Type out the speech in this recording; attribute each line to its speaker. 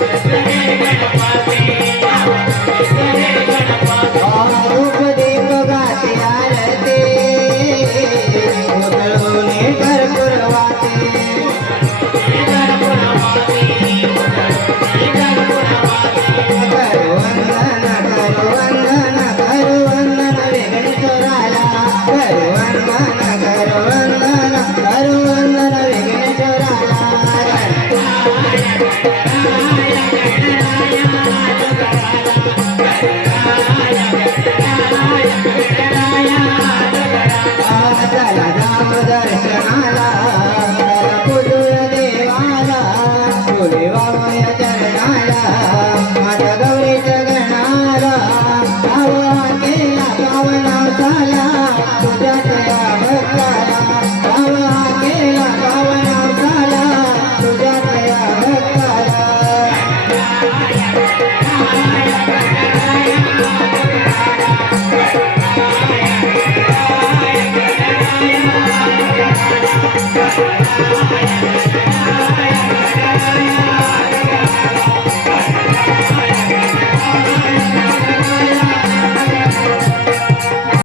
Speaker 1: Gracias. Bye, Maria.